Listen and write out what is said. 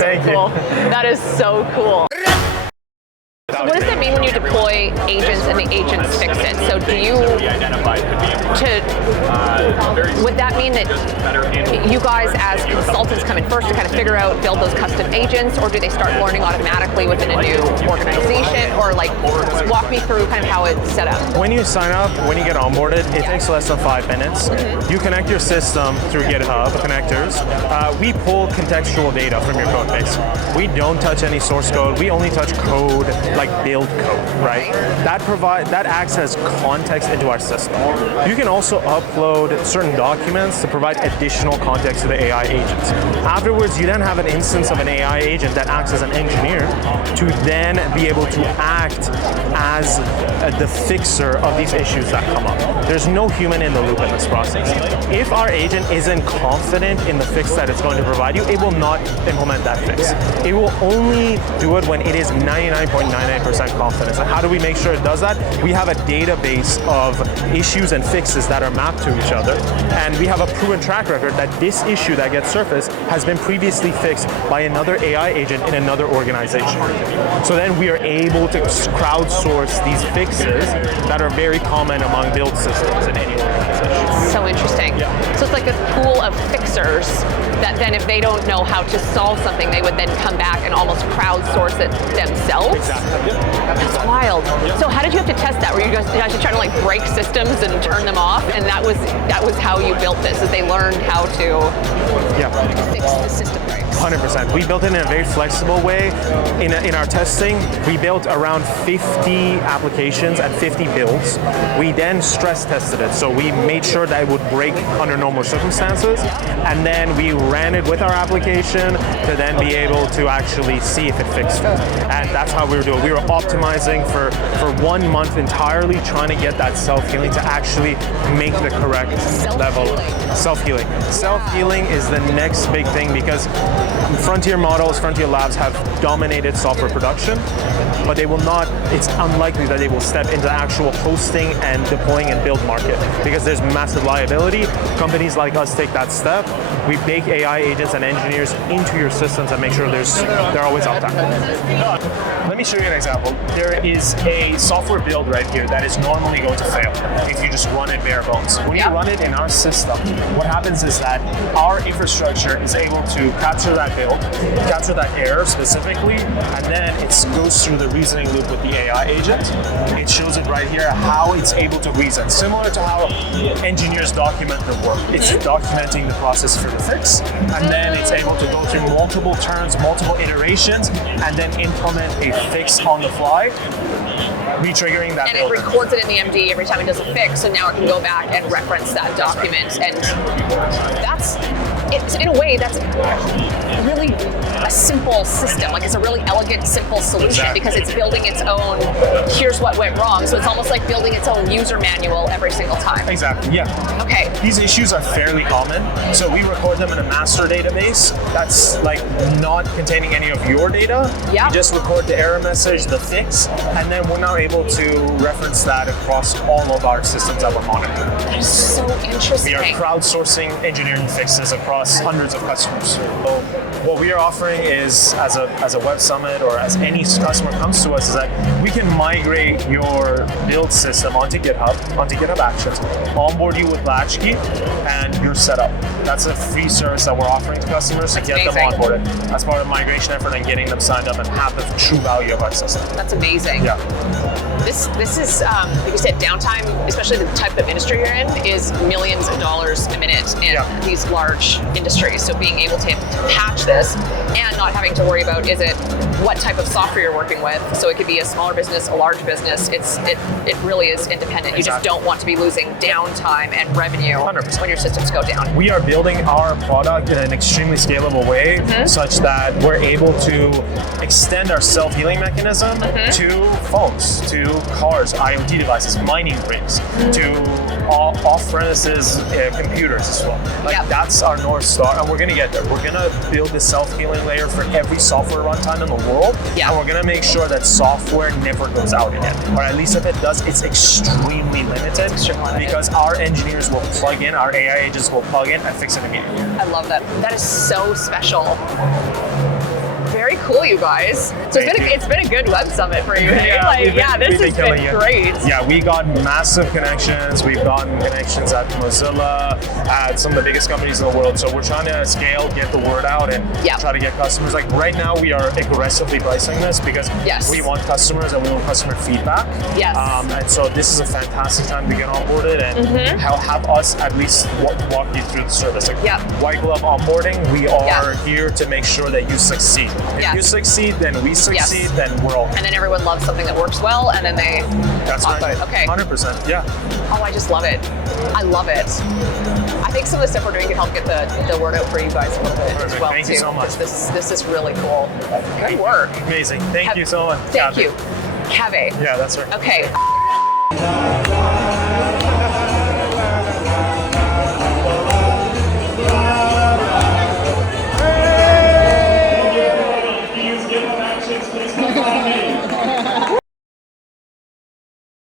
so cool. That is so cool. So what does that mean when you deploy agents and the agents fix it? So do you, would that mean that you guys as consultants come in first to kind of figure out, build those custom agents, or do they start learning automatically within a new organization? Or like, walk me through kind of how it's set up. When you sign up, when you get onboarded, it takes less than 5 minutes. You connect your system through GitHub connectors. We pull contextual data from your code base. We don't touch any source code. We only touch code, like build code, right? That acts as context into our system. You can also upload certain documents to provide additional context to the AI agents. Afterwards, you then have an instance of an AI agent that acts as an engineer to then be able to act as the fixer of these issues that come up. There's no human in the loop in this process. If our agent isn't confident in the fix that it's going to provide you, it will not implement that fix. It will only do it when it is 99.99% confidence. And how do we make sure it does that? We have a database of issues and fixes that are mapped to each other, and we have a proven track record that this issue that gets surfaced has been previously fixed by another AI agent in another organization. So then we are able to crowdsource these fixes that are very common among build systems in any organization. So interesting. Yeah. So it's like a pool of fixers that then if they don't know how to solve something, they would then come back and almost crowdsource it themselves. Exactly. That's wild. So how did you have to test that? Were you guys just trying to like break systems and turn them off? And that was how you built this, is they learned how to fix the system breaks. 100%. We built it in a very flexible way. In our testing, we built around 50 applications and 50 builds. We then stress tested it. So we made sure that it would break under normal circumstances. And then we ran it with our application to then be able to actually see if it fixed it. And that's how we were doing. We were optimizing for 1 month entirely, trying to get that self-healing to actually make the correct level. Self-healing. Self-healing is the next big thing, because frontier models, frontier labs have dominated software production, but they will not, it's unlikely that they will step into the actual hosting and deploying and build market, because there's massive liability. Companies like us take that step. We bake AI agents and engineers into your systems and make sure they're always uptime. Let me show you an example. There is a software build right here that is normally going to fail if you just run it bare bones. When you run it in our system, what happens is that our infrastructure is able to capture that build, capture that error specifically, and then it goes through the reasoning loop with the AI agent. It shows it right here how it's able to reason, similar to how engineers document their work. It's documenting the process for the fix, and then it's able to go through multiple turns, multiple iterations, and then implement a fix on the fly, re-triggering that build. And it records it in the MD every time it does a fix, so now it can go back and reference that document. And in a way, that's really a simple system. Like, it's a really elegant, simple solution because it's building its own, here's what went wrong. So it's almost like building its own user manual every single time. Exactly, yeah. Okay. These issues are fairly common, so we record them in a master database that's like not containing any of your data. Yeah. We just record the error message, the fix, and then we're now able to reference that across all of our systems that we're monitoring. That is so interesting. We are crowdsourcing engineering fixes across hundreds of customers. So what we are offering is, as a Web Summit or as any customer comes to us, is that we can migrate your build system onto GitHub Actions, onboard you with Latchkey, and you're set up. That's a free service that we're offering to customers to get them onboarded as part of the migration effort and getting them signed up and have the true value of our system. That's amazing. Yeah. This is, like you said, downtime, especially the type of industry you're in, is millions of dollars a minute in these large industries. So being able to patch this and not having to worry about what type of software you're working with. So it could be a smaller business, a large business. It really is independent. You just don't want to be losing downtime and revenue 100%. when your systems go down. We are building our product in an extremely scalable way, such that we're able to extend our self-healing mechanism to phones, to cars, IoT devices, mining rigs, to off-premises computers as well. That's our North Star, and we're going to get there. We're going to build the self-healing layer for every software runtime in the world, and we're going to make sure that software never goes out again. Or at least if it does, it's extremely limited, because our engineers will plug in, our AI agents will plug in and fix it immediately. I love that. That is so special. very cool, you guys. So it's been a good Web Summit for you. Hey? This has been great. Yeah, we got massive connections. We've gotten connections at Mozilla, at some of the biggest companies in the world. So we're trying to scale, get the word out, and try to get customers. Like right now, we are aggressively pricing this because we want customers and we want customer feedback. Yes. And so this is a fantastic time to get onboarded and have us at least walk you through the service. Like white glove onboarding, we are here to make sure that you succeed. If you succeed, then we succeed, then we're all. And then everyone loves something that works well, and then they. That's right. Okay. 100%. Yeah. Oh, I just love it. I love it. I think some of the stuff we're doing can help get the word out for you guys a little bit as well. Thank you so much. This is really cool. Good work. Amazing. Thank you so much. Thank you. Cave. Yeah, that's right. Okay.